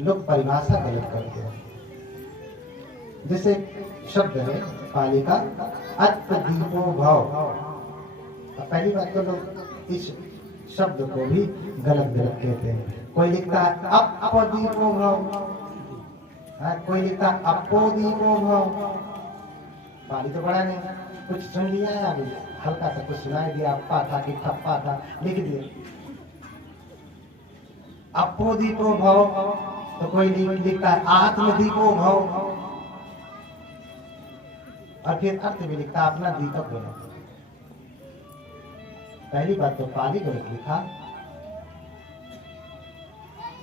लोग परिभाषा गलत करते हैं। जैसे शब्द है पाली का अत्र दीपो भव। पहली बात तो लोग इस शब्द को भी गलत कहते हैं। कोई लिखता है अपदीपो भव, कोई लिखता है अपोदीपो भव। पाली तो बड़ा नहीं, कुछ सुन लिया है अभी, हल्का सा कुछ सुनाई दिया, अप्पा था कि ठप्पा था, लिख दिया अपोदीपो भव। तो कोई लिखता है आत्मदीपो भव, और फिर अर्थ भी लिखता है अपना दीपक बनो। पहली बात तो पाली गलत लिखा,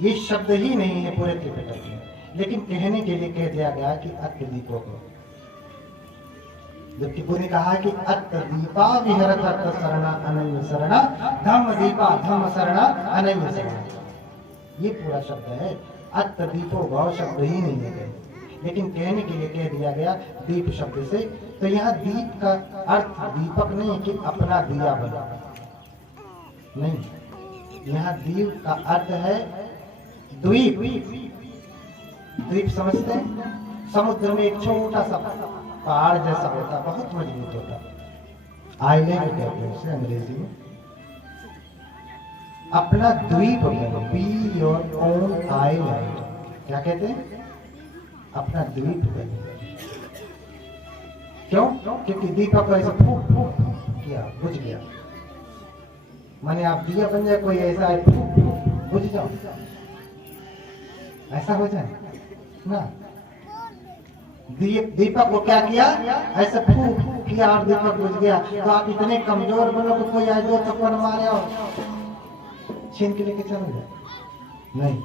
ये शब्द ही नहीं है पूरे त्रिपिटक में, लेकिन कहने के लिए कह दिया गया कि अत्र दीपो को। जबकि पूरी कहा कि अत्र दीपा विहरत अत्र शरणा अनन्य शरणा धम्म दीपा धम्म शरणा अनन्य शरणा, ये पूरा शब्द है। अत्र दीपो भव शब्द ही नहीं है, लेकिन कहने के लिए कह दिया गया दीप शब्द से। तो यहाँ दीप का अर्थ दीपक नहीं कि अपना दिया बना, नहीं, यहाँ दीप का अर्थ है द्वीप। द्वीप समझते हैं? समुद्र में एक छोटा सा पहाड़ जैसा होता, बहुत मजबूत होता, आइलैंड कहते हैं उसे अंग्रेजी में। अपना द्वीप बनो, बी योर ओन आइलैंड। क्या कहते हैं? अपना द्वीप बनो। क्यों? क्योंकि दीपक को ऐसा फूक फूक किया, बुझ गया। माने आप दिया बन जाए, कोई ऐसा है फूक फूक बुझ जाओ, ऐसा हो जाए ना। दीपक को क्या किया? ऐसे फूक फूक किया और दीपक बुझ गया। तो आप इतने कमजोर बनो कि कोई आए दो चप्पल मारे और छीन के लेके चल जाए, नहीं।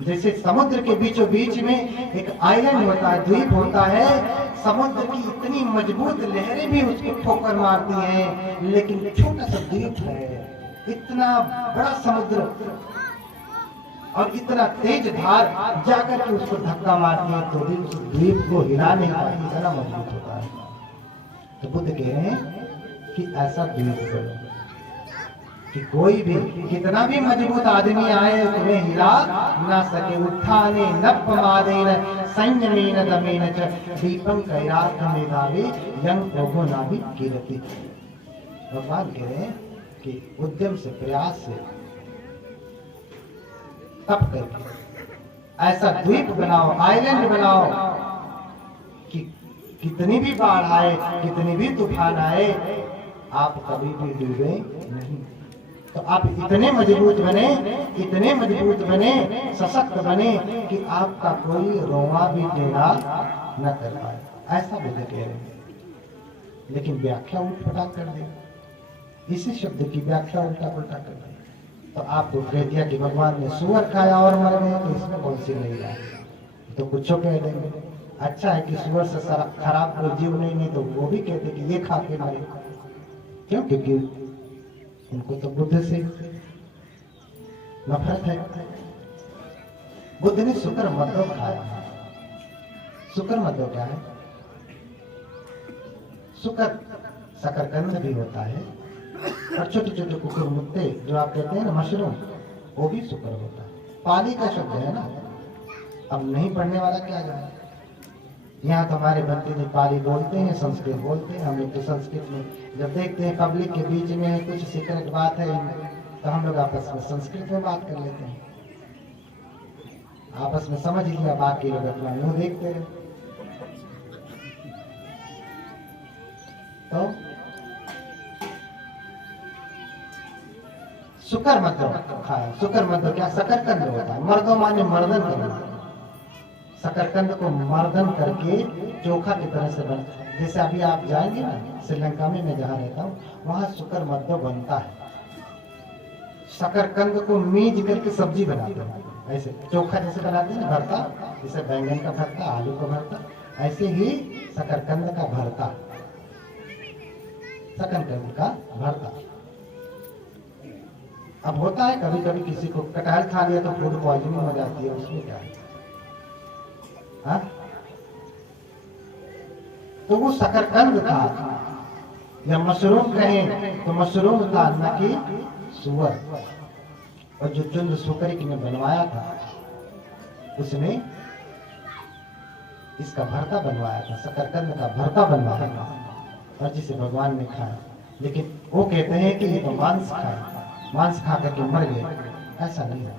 जैसे समुद्र के बीचों बीच में एक आइलैंड होता है, द्वीप होता है, समुद्र की इतनी मजबूत लहरें भी उसको ठोकर मारती हैं, लेकिन छोटा सा द्वीप है, इतना बड़ा समुद्र और इतना तेज धार जाकर के उसको धक्का मारती है, तो भी उस द्वीप को हिला नहीं पाती, इतना मजबूत होता है। तो बुद्ध कह रहे हैं कि ऐसा द्वीप बनो कि कोई भी कितना भी मजबूत आदमी आए तुम्हें हिला ना सके। उत्थाने नप्पमादेन संयमेन दमेन च दीपं कैरार्थमेधावे यं प्रभु नाभि कीरति। भगवान कह रहे हैं कि उद्यम से, प्रयास से, तप करके ऐसा द्वीप बनाओ, आइलैंड बनाओ कि कितनी भी बाढ़ आए, कितनी भी तूफान आए, आप कभी भी डूबे नहीं। तो आप इतने मजबूत बने, इतने मजबूत बने, सशक्त बने कि आपका कोई रोआ भी टेढ़ा न कर पाए, ऐसा बुद्ध कह रहे हैं। लेकिन व्याख्या उल्टा कर दे, इसी शब्द की व्याख्या उल्टा पुल्टा कर दे। तो आपको कह दिया कि भगवान ने सुअर खाया और मर गए, तो इसमें कौन सी नहीं है, तो कुछ कह देंगे। अच्छा है कि सुअर से खराब कोई जीव नहीं तो वो भी कहते कि ये खा के मरे। क्यों? क्योंकि उनको तो बुद्ध से नफरत है। बुद्ध ने शुक्र मध्य खाया। शुक्र मध्य क्या है? शुक्र शकरकंद भी होता है, और छोटे छोटे कुकुर मुत्ते जो आप कहते हैं ना मशरूम, वो भी शुक्र होता है। पाली का शब्द है ना, अब नहीं पढ़ने वाला क्या जाने। यहाँ तो हमारे बनते नहीं पाली बोलते हैं, संस्कृत बोलते हैं। हम लोग तो संस्कृत में जब देखते हैं पब्लिक के बीच में कुछ सीक्रेट बात है, तो हम लोग आपस में संस्कृत में बात कर लेते हैं, आपस में समझ लिया, बाकी लोग अपना मुंह देखते रहे। तो शुक्र मध्य खाया। शुक्र मध्य क्या? शकरकंद होता है। मर्दों माने मर्दन करना, शकरकंद को मर्दन करके चोखा की तरह से बना। जैसे अभी आप जाएंगे ना श्रीलंका में, मैं जहाँ रहता हूँ, वहाँ शुक्र मध्य बनता है। शकरकंद को मीज करके सब्जी बनाते हैं, ऐसे चोखा जैसे बनाते हैं ना, भरता, जैसे बैंगन का भरता, आलू का भरता, ऐसे ही शकरकंद का भरता, शकरकंद का भरता। अब होता है कभी कभी किसी को कटहल खा लिया तो फूड पॉइजनिंग हो जाती है, उसमें क्या है? हाँ? तो वो शकरकंद था, या मशरूम कहें तो मशरूम था, न कि सुअर। और जो चंद्र सुकरिक ने बनवाया था उसने इसका भरता बनवाया था, शकरकंद का भरता बनवाया था, और जिसे भगवान ने खाया। लेकिन वो कहते हैं कि ये तो मांस खाया, मांस खा करके मर गए। ऐसा नहीं है।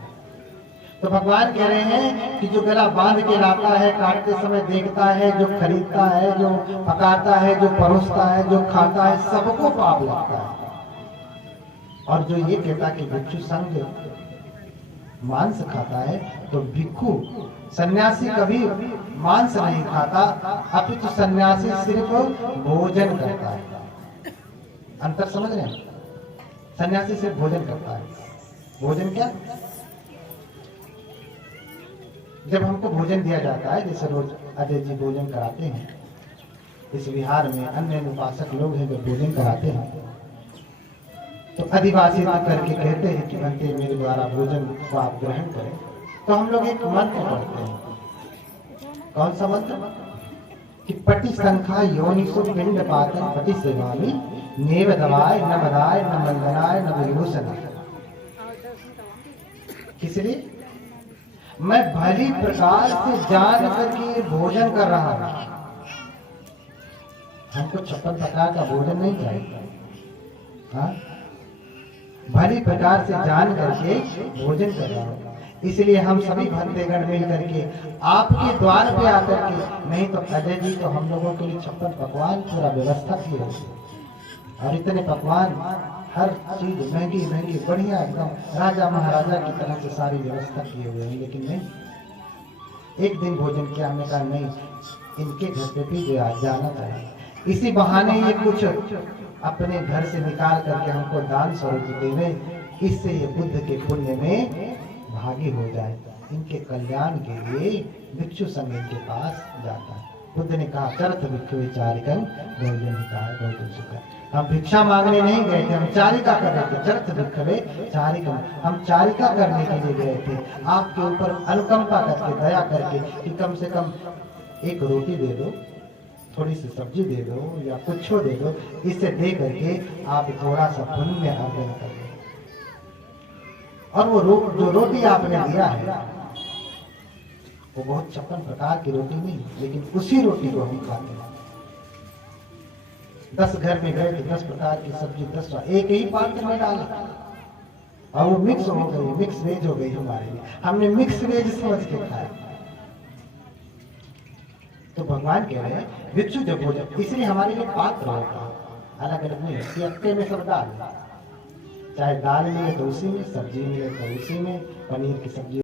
तो भगवान कह रहे हैं कि जो गला बांध के लाता है, काटते समय देखता है, जो खरीदता है, जो पकाता है, जो परोसता है, जो खाता है, सबको पाप लगता है। और जो ये कहता कि भिक्षु संग मांस खाता है, तो भिक्षु सन्यासी कभी मांस नहीं खाता, अपितु सन्यासी सिर्फ भोजन करता है। अंतर समझ रहे हैं? सन्यासी सिर्फ भोजन करता है। भोजन क्या? जब हमको भोजन दिया जाता है, जैसे रोज अजय जी भोजन कराते हैं, इस विहार में अन्य उपासक लोग हैं जो भोजन कराते हैं, तो अधिवासी करके कहते हैं कि बनते मेरे द्वारा भोजन को आप ग्रहण करें। तो हम लोग एक मंत्र पढ़ते हैं। कौन सा मंत्र? कि पटि संख्या योनिषु पिंड पातन पटि सेवामी नेव दवाय न मदाय न मंदनाय न विभूषण। किस लिए? मैं भली प्रकार से जान करके भोजन कर रहा हूं। हमको 56 प्रकार का भोजन नहीं चाहिए। हाँ, भली प्रकार से जान करके भोजन कर रहा हूं। इसलिए हम सभी भक्तगण मिल करके आपके द्वार पे आकर के, नहीं तो अजय जी तो हम लोगों के लिए 56 पकवान पूरा व्यवस्था किए, और इतने पकवान, हर चीज महंगी महंगी बढ़िया एकदम राजा महाराजा की तरह से सारी व्यवस्था किए हुए हैं। लेकिन नहीं, एक दिन भोजन किया, हमने कहा नहीं, इनके घर पे भी जो आज जाना चाहिए। इसी बहाने ये कुछ अपने घर से निकाल करके हमको दान स्वरूप देवे, इससे ये बुद्ध के पुण्य में भागी हो जाए। इनके कल्याण के लिए भिक्षु संघ इनके पास जाता है। बुद्ध ने कहा चरत भिक्षु विचारिकन भोजन हिताय भोजन सुख। हम भिक्षा मांगने नहीं गए थे, हम चारिका कर रहे थे। चरत भिक्षवे चारिकम, हम चारिका करने के लिए गए थे, आपके ऊपर अनुकंपा करके, दया करके कि कम से कम एक रोटी दे दो, थोड़ी सी सब्जी दे दो, या कुछ दे दो, इसे दे करके आप थोड़ा सा पुण्य अर्जन कर दो। और वो जो रोटी आपने दिया है वो बहुत 56 प्रकार की रोटी नहीं, लेकिन उसी रोटी को हम खाते हैं। 10 घर में गए तो 10 प्रकार की सब्जी 10 एक ही पात्र में डाला, और वो मिक्स हो गई, मिक्स वेज हो गई हमारे लिए। हमने मिक्स वेज समझ के खाया। तो भगवान कह रहे हैं भिक्षु जब भोजन, इसलिए हमारे लिए पात्र होता है, अलग अलग नहीं है। अक्के में सब डाल, चाहे दाल मिले तो उसी में, सब्जी मिले तो उसी में, पनीर की सब्जी